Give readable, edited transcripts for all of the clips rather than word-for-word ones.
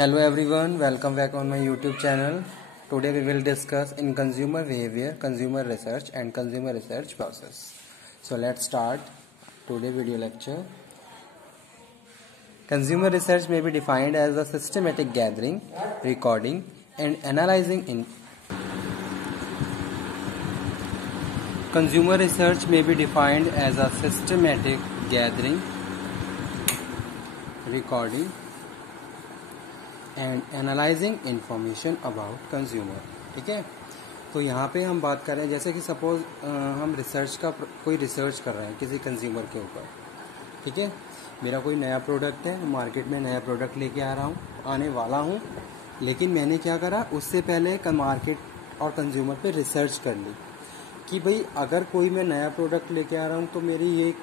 Hello everyone, welcome back on my YouTube channel. Today we will discuss in consumer behavior, consumer research and consumer research process. So let's start today video lecture. Consumer research may be defined as a systematic gathering, recording and analyzing in Consumer research may be defined as a systematic gathering, recording and analysing information about consumer. ठीक है, तो यहाँ पे हम बात कर रहे हैं जैसे कि सपोज हम कोई रिसर्च कर रहे हैं किसी कंज्यूमर के ऊपर। ठीक है, मेरा कोई नया प्रोडक्ट है, मार्केट में नया प्रोडक्ट लेके आने वाला हूँ, लेकिन मैंने क्या करा, उससे पहले मार्केट और कंज्यूमर पे रिसर्च कर ली कि भाई अगर कोई मैं नया प्रोडक्ट लेके आ रहा हूँ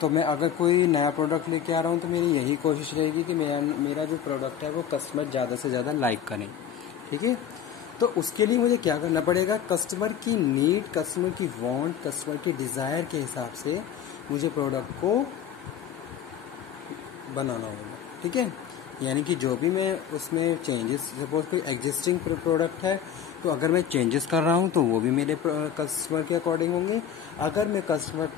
तो मैं अगर कोई नया प्रोडक्ट लेके आ रहा हूँ तो मेरी यही कोशिश रहेगी कि मेरा जो प्रोडक्ट है वो कस्टमर ज़्यादा से ज़्यादा लाइक करें। ठीक है, तो उसके लिए मुझे क्या करना पड़ेगा, कस्टमर की नीड, कस्टमर की वांट, कस्टमर की डिज़ायर के हिसाब से मुझे प्रोडक्ट को बनाना होगा। ठीक है, यानी कि जो भी मैं उसमें चेंजेस, सपोज कोई एग्जिस्टिंग प्रोडक्ट है तो अगर मैं चेंजेस कर रहा हूँ तो वो भी मेरे कस्टमर के अकॉर्डिंग होंगे। अगर मैं कस्टमर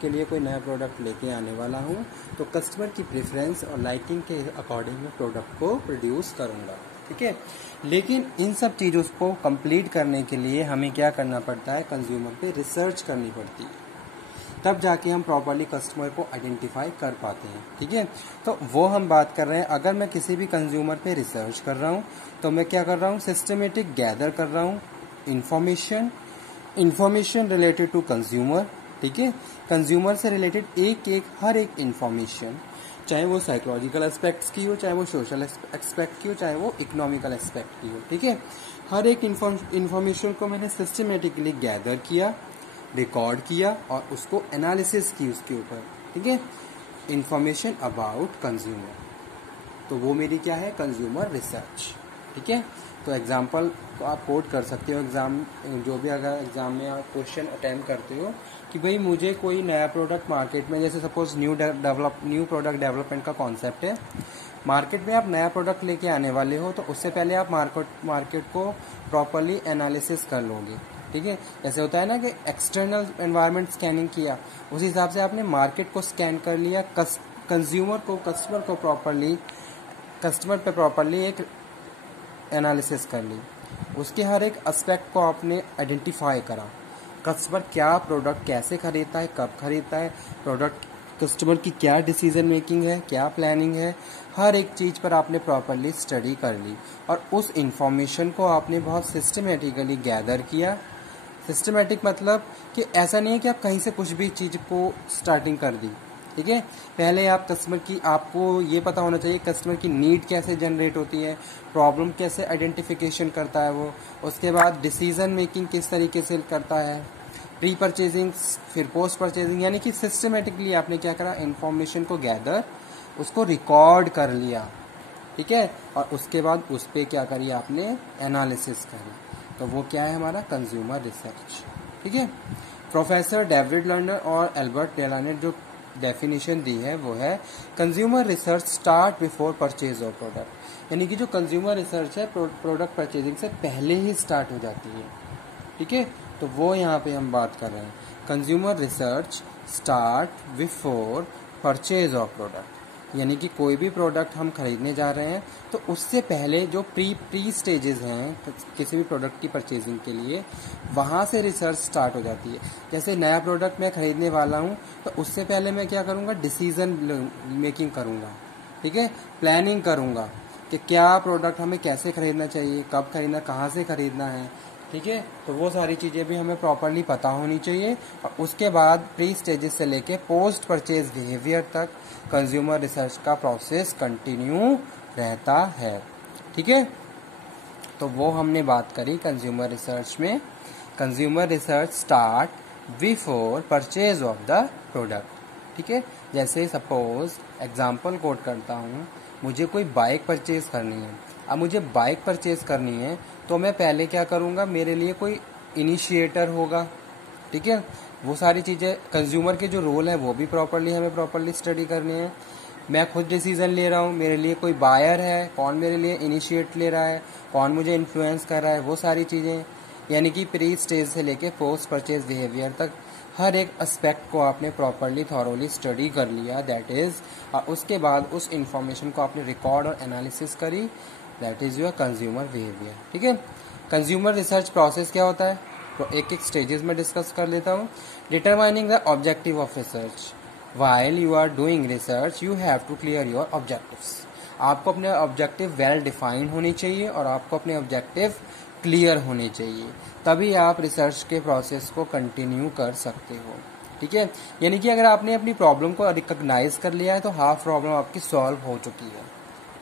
के लिए कोई नया प्रोडक्ट लेके आने वाला हूँ तो कस्टमर की प्रेफरेंस और लाइकिंग के अकॉर्डिंग मैं प्रोडक्ट को प्रोड्यूस करूँगा। ठीक है, लेकिन इन सब चीज़ों को कंप्लीट करने के लिए हमें क्या करना पड़ता है, कंज्यूमर पे रिसर्च करनी पड़ती है, तब जाके हम प्रॉपर्ली कस्टमर को आइडेंटिफाई कर पाते हैं। ठीक है, तो वो हम बात कर रहे हैं। अगर मैं किसी भी कंज्यूमर पे रिसर्च कर रहा हूँ तो मैं क्या कर रहा हूँ, सिस्टमेटिक गैदर कर रहा हूँ इंफॉर्मेशन रिलेटेड टू कंज्यूमर। ठीक है, कंज्यूमर से रिलेटेड हर एक इंफॉर्मेशन, चाहे वो साइकोलॉजिकल एस्पेक्ट्स की हो, चाहे वो सोशल एस्पेक्ट की हो, चाहे वो इकोनॉमिकल एस्पेक्ट की हो। ठीक है, हर एक इंफॉर्मेशन को मैंने सिस्टमेटिकली गैदर किया, रिकॉर्ड किया और उसको एनालिसिस की उसके ऊपर। ठीक है, इंफॉर्मेशन अबाउट कंज्यूमर, तो वो मेरी क्या है, कंज्यूमर रिसर्च। ठीक है, तो एग्जांपल तो आप कोट कर सकते हो जो भी अगर एग्जाम में आप क्वेश्चन अटेम्प्ट करते हो कि भाई मुझे कोई नया प्रोडक्ट मार्केट में, जैसे सपोज न्यू प्रोडक्ट डेवलपमेंट का कॉन्सेप्ट है, मार्केट में आप नया प्रोडक्ट लेके आने वाले हो तो उससे पहले आप मार्केट को प्रॉपरली एनालिसिस कर लोगे। ठीक है, जैसे होता है ना कि एक्सटर्नल एनवायरनमेंट स्कैनिंग किया, उसी हिसाब से आपने मार्केट को स्कैन कर लिया, कस्टमर पे प्रॉपरली एक एनालिसिस कर ली, उसके हर एक एस्पेक्ट को आपने आइडेंटिफाई करा, कस्टमर क्या प्रोडक्ट कैसे खरीदता है, कब खरीदता है, प्रोडक्ट कस्टमर की क्या डिसीजन मेकिंग है, क्या प्लानिंग है, हर एक चीज़ पर आपने प्रॉपरली स्टडी कर ली और उस इंफॉर्मेशन को आपने बहुत सिस्टमेटिकली गैदर किया। सिस्टमेटिक मतलब कि ऐसा नहीं है कि आप कहीं से कुछ भी चीज़ को स्टार्टिंग कर दी। ठीक है, पहले आपको ये पता होना चाहिए कस्टमर की नीड कैसे जनरेट होती है, प्रॉब्लम कैसे आइडेंटिफिकेशन करता है वो, उसके बाद डिसीजन मेकिंग किस तरीके से करता है, प्री परचेजिंग, फिर पोस्ट परचेजिंग, यानी कि सिस्टमेटिकली आपने क्या करा, इंफॉर्मेशन को गैदर, उसको रिकॉर्ड कर लिया। ठीक है, और उसके बाद उस पर क्या करी आपने, एनालिसिस करी, तो वो क्या है, हमारा कंज्यूमर रिसर्च। ठीक है, प्रोफेसर डेविड लर्नर और एल्बर्ट डेला ने जो डेफिनेशन दी है वो है, consumer research start before purchase of product, यानी कि जो कंज्यूमर रिसर्च है प्रोडक्ट परचेजिंग से पहले ही स्टार्ट हो जाती है। ठीक है, तो वो यहाँ पे हम बात कर रहे हैं, consumer research start before purchase of product, यानी कि कोई भी प्रोडक्ट हम खरीदने जा रहे हैं तो उससे पहले जो प्री स्टेजेस हैं किसी भी प्रोडक्ट की परचेजिंग के लिए, वहाँ से रिसर्च स्टार्ट हो जाती है। जैसे नया प्रोडक्ट मैं खरीदने वाला हूँ तो उससे पहले मैं क्या करूँगा, डिसीजन मेकिंग करूँगा। ठीक है, प्लानिंग करूँगा कि क्या प्रोडक्ट हमें कैसे खरीदना चाहिए, कब खरीदना, कहाँ से खरीदना है। ठीक है, तो वो सारी चीज़ें भी हमें प्रॉपरली पता होनी चाहिए और उसके बाद प्री स्टेजेस से लेके पोस्ट परचेज बिहेवियर तक कंज्यूमर रिसर्च का प्रोसेस कंटिन्यू रहता है। ठीक है, तो वो हमने बात करी कंज्यूमर रिसर्च में, consumer research start before purchase of the product. ठीक है, जैसे सपोज एग्जांपल कोट करता हूँ, मुझे कोई बाइक परचेज करनी है। अब मुझे बाइक परचेज करनी है तो मैं पहले क्या करूँगा, मेरे लिए कोई इनिशिएटर होगा। ठीक है, वो सारी चीज़ें कंज्यूमर के जो रोल है वो भी हमें प्रॉपरली स्टडी करनी है। मैं खुद डिसीजन ले रहा हूँ, मेरे लिए कोई बायर है, कौन मेरे लिए इनिशिएट ले रहा है, कौन मुझे इन्फ्लुएंस कर रहा है, वो सारी चीज़ें, यानी कि प्री स्टेज से लेके पोस्ट परचेज बिहेवियर तक हर एक एस्पेक्ट को आपने प्रॉपरली थॉरोली स्टडी कर लिया, दैट इज़, और उसके बाद उस इंफॉर्मेशन को आपने रिकॉर्ड और एनालिसिस करी, that is your consumer behaviour. ठीक है, कंज्यूमर रिसर्च प्रोसेस क्या होता है तो एक एक स्टेजेस में डिस्कस कर लेता हूँ। Determining the objective of research, while you are doing research you have to clear your objectives। आपको अपने ऑब्जेक्टिव वेल डिफाइंड होने चाहिए और आपको अपने ऑब्जेक्टिव क्लियर होने चाहिए, तभी आप रिसर्च के प्रोसेस को कंटिन्यू कर सकते हो। ठीक है, यानी कि अगर आपने अपनी प्रॉब्लम को रिकॉग्नाइज कर लिया है तो हाफ प्रॉब्लम आपकी सॉल्व हो चुकी है,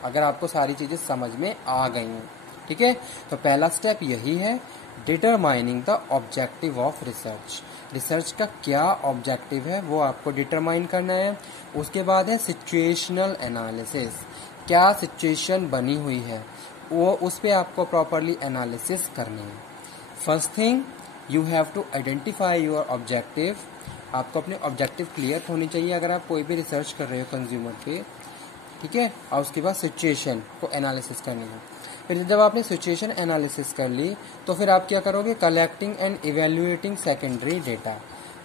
अगर आपको सारी चीज़ें समझ में आ गई हैं। ठीक है, तो पहला स्टेप यही है, determining the objective of research. Research का क्या ऑब्जेक्टिव है वो आपको डिटरमाइन करना है। उसके बाद है सिचुएशनल एनालिसिस, क्या सिचुएशन बनी हुई है वो उस पर आपको प्रॉपरली एनालिसिस करनी है। First thing you have to identify your objective, आपको अपने ऑब्जेक्टिव क्लियर होनी चाहिए अगर आप कोई भी रिसर्च कर रहे हो कंज्यूमर पे। ठीक है, और उसके बाद सिचुएशन को एनालिसिस करनी है। फिर जब आपने सिचुएशन एनालिसिस कर ली तो फिर आप क्या करोगे, collecting and evaluating secondary data.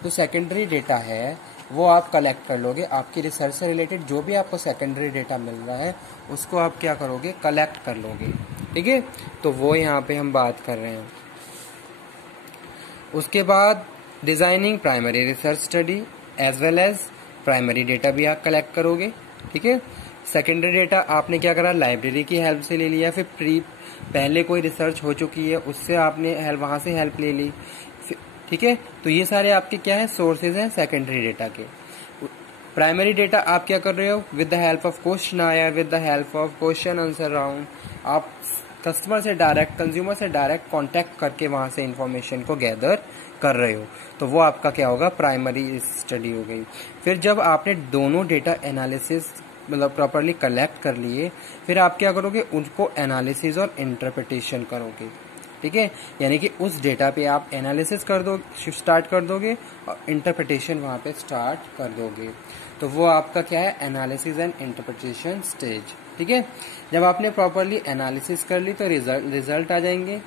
जो सेकेंडरी डेटा है वो आप कलेक्ट कर लोगे, आपकी रिसर्च से रिलेटेड जो भी आपको सेकेंडरी डेटा मिल रहा है उसको आप क्या करोगे, कलेक्ट कर लोगे। ठीक है, तो वो यहाँ पे हम बात कर रहे हैं। उसके बाद designing primary research study as well as primary data भी आप कलेक्ट करोगे। ठीक है, सेकेंडरी डेटा आपने क्या करा, लाइब्रेरी की हेल्प से ले लिया, फिर पहले कोई रिसर्च हो चुकी है उससे आपने वहां से हेल्प ले ली। ठीक है, तो ये सारे आपके क्या है, सोर्सेज हैं सेकेंडरी डेटा के। प्राइमरी डेटा आप क्या कर रहे हो, with the help of questionnaire, with the help of question answer round, आप कस्टमर से डायरेक्ट, कंज्यूमर से डायरेक्ट कांटेक्ट करके वहां से इंफॉर्मेशन को गैदर कर रहे हो, तो वो आपका क्या होगा, प्राइमरी स्टडी हो गई। फिर जब आपने दोनों डेटा एनालिसिस मतलब प्रॉपरली कलेक्ट कर लिए, फिर आप क्या करोगे, उनको एनालिसिस और इंटरप्रिटेशन करोगे। ठीक है, यानी कि उस डेटा पे आप एनालिसिस कर दो, स्टार्ट कर दोगे और इंटरप्रिटेशन वहां पे स्टार्ट कर दोगे, तो वो आपका क्या है, एनालिसिस एंड इंटरप्रिटेशन स्टेज। ठीक है, जब आपने प्रॉपरली एनालिसिस कर ली तो रिजल्ट आ जाएंगे,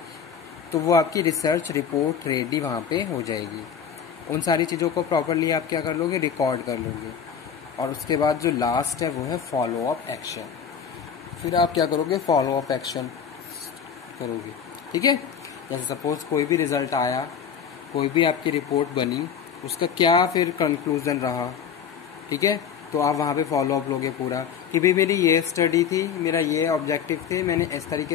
तो वो आपकी रिसर्च रिपोर्ट रेडी वहां पे हो जाएगी। उन सारी चीज़ों को प्रॉपरली आप क्या कर लोगे, रिकॉर्ड कर लोगे। और उसके बाद जो लास्ट है वो है फॉलो अप एक्शन। फिर आप क्या करोगे, फॉलो अप एक्शन करोगे। ठीक है, जैसे सपोज कोई भी रिजल्ट आया, कोई भी आपकी रिपोर्ट बनी, उसका क्या फिर कंक्लूजन रहा। ठीक है, तो आप वहाँ पे फॉलो अप लोगे पूरा कि भाई मेरी ये स्टडी थी, मेरा ये ऑब्जेक्टिव थे, मैंने इस तरीके